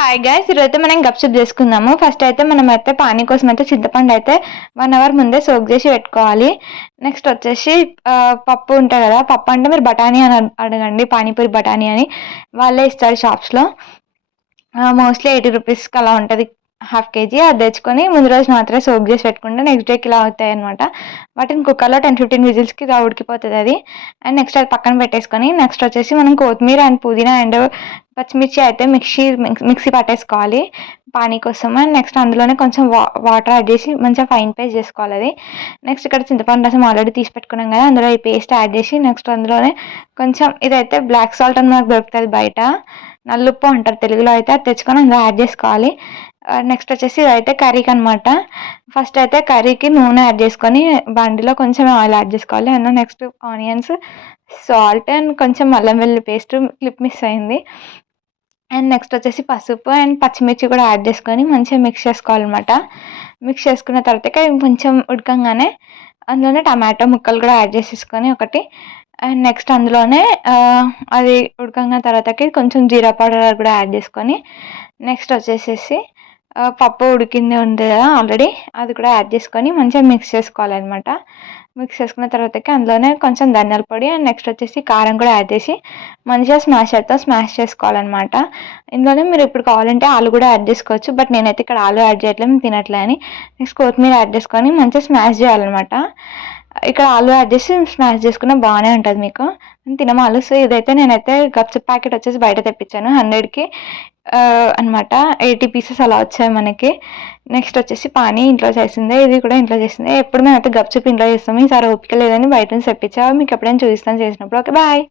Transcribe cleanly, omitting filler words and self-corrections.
Hi guys, ఈరోజైతే మనం గప్చుప్ చేసుకుందాము. ఫస్ట్ అయితే మనం అయితే పానీ కోసం అయితే చింతపండు అయితే 1 అవర్ ముందే సోక్ చేసి పెట్టుకోవాలి. నెక్స్ట్ వచ్చేసి పప్పు ఉంటుంది కదా, పప్పు అంటే మీరు బఠానీ అని అడగండి, పానీపూరి బఠానీ అని వాళ్ళే ఇస్తారు షాప్స్లో. మోస్ట్లీ 80 రూపీస్కి అలా ఉంటుంది హాఫ్ కేజీ. అది తెచ్చుకొని ముందు రోజు మాత్రమే సోక్ చేసి పెట్టుకుంటే నెక్స్ట్ డేకి ఇలా అవుతాయి అనమాట. వాటిని కుక్కర్లో 10-15 విజిల్స్కి ఇలా ఉడికిపోతుంది అది. అండ్ నెక్స్ట్ అది పక్కన పెట్టేసుకొని నెక్స్ట్ వచ్చేసి మనం కొత్తిమీర అండ్ పుదీనా అండ్ పచ్చిమిర్చి అయితే మిక్సీ పట్టేసుకోవాలి పానీ కోసం. అండ్ నెక్స్ట్ అందులోనే కొంచెం వాటర్ యాడ్ చేసి మంచిగా ఫైన్ పేస్ట్ చేసుకోవాలి అది. నెక్స్ట్ ఇక్కడ చింతపండు రసం ఆల్రెడీ తీసి పెట్టుకున్నాం కదా, అందులో ఈ పేస్ట్ యాడ్ చేసి నెక్స్ట్ అందులోనే కొంచెం ఇదైతే బ్లాక్ సాల్ట్ అని మనకు దొరుకుతుంది బయట, నల్లుప్పు అంటారు తెలుగులో అయితే, అది తెచ్చుకొని అందులో యాడ్ చేసుకోవాలి. నెక్స్ట్ వచ్చేసి ఇదైతే కర్రీకి అనమాట. ఫస్ట్ అయితే కర్రీకి నూనె యాడ్ చేసుకొని బండిలో కొంచెం ఆయిల్ యాడ్ చేసుకోవాలి. అందులో నెక్స్ట్ ఆనియన్స్, సాల్ట్ అండ్ కొంచెం అల్లం వెల్లుల్లి పేస్ట్ క్లిప్ మిస్ అయింది. అండ్ నెక్స్ట్ వచ్చేసి పసుపు అండ్ పచ్చిమిర్చి కూడా యాడ్ చేసుకొని మంచిగా మిక్స్ చేసుకోవాలన్నమాట. మిక్స్ చేసుకున్న తర్వాత కొంచెం ఉడకంగానే అందులోనే టమాటో ముక్కలు కూడా యాడ్ చేసేసుకొని ఒకటి. అండ్ నెక్స్ట్ అందులోనే అది ఉడకంగా తర్వాతకి కొంచెం జీరా పౌడర్ కూడా యాడ్ చేసుకొని నెక్స్ట్ వచ్చేసేసి పప్పు ఉడికింది ఉంది కదా ఆల్రెడీ, అది కూడా యాడ్ చేసుకొని మంచిగా మిక్స్ చేసుకోవాలన్నమాట. మిక్స్ చేసుకున్న తర్వాతకి అందులోనే కొంచెం ధనియాల పొడి అండ్ నెక్స్ట్ వచ్చేసి కారం కూడా యాడ్ చేసి మంచిగా స్మాషర్తో స్మాష్ చేసుకోవాలన్నమాట. ఇందులోనే మీరు ఇప్పుడు కావాలంటే ఆలు కూడా యాడ్ చేసుకోవచ్చు, బట్ నేనైతే ఇక్కడ ఆలు యాడ్ చేయట్లేదు, మేము తినట్లే అని. నెక్స్ట్ కొత్తిమీర యాడ్ చేసుకొని మంచిగా స్మాష్ చేయాలన్నమాట. ఇక్కడ ఆలు యాడ్ చేసి స్మాష్ చేసుకున్న బాగానే ఉంటుంది మీకు తినమాలు. సో ఇదైతే నేనైతే గప్చుప్ ప్యాకెట్ వచ్చేసి బయట తెప్పించాను 100కి అనమాట. 80 పీసెస్ అలా వచ్చాయి మనకి. నెక్స్ట్ వచ్చేసి పానీ ఇంట్లో చేసిందే, ఇది కూడా ఇంట్లో చేసిందే. ఎప్పుడు మేమైతే గప్చుప్ ఇంట్లో చేస్తాము, ఈసారి ఓపిక లేదని బయట నుంచి తెప్పించా. మీకు ఎప్పుడైనా చూపిస్తాను చేసినప్పుడు. Okay bye.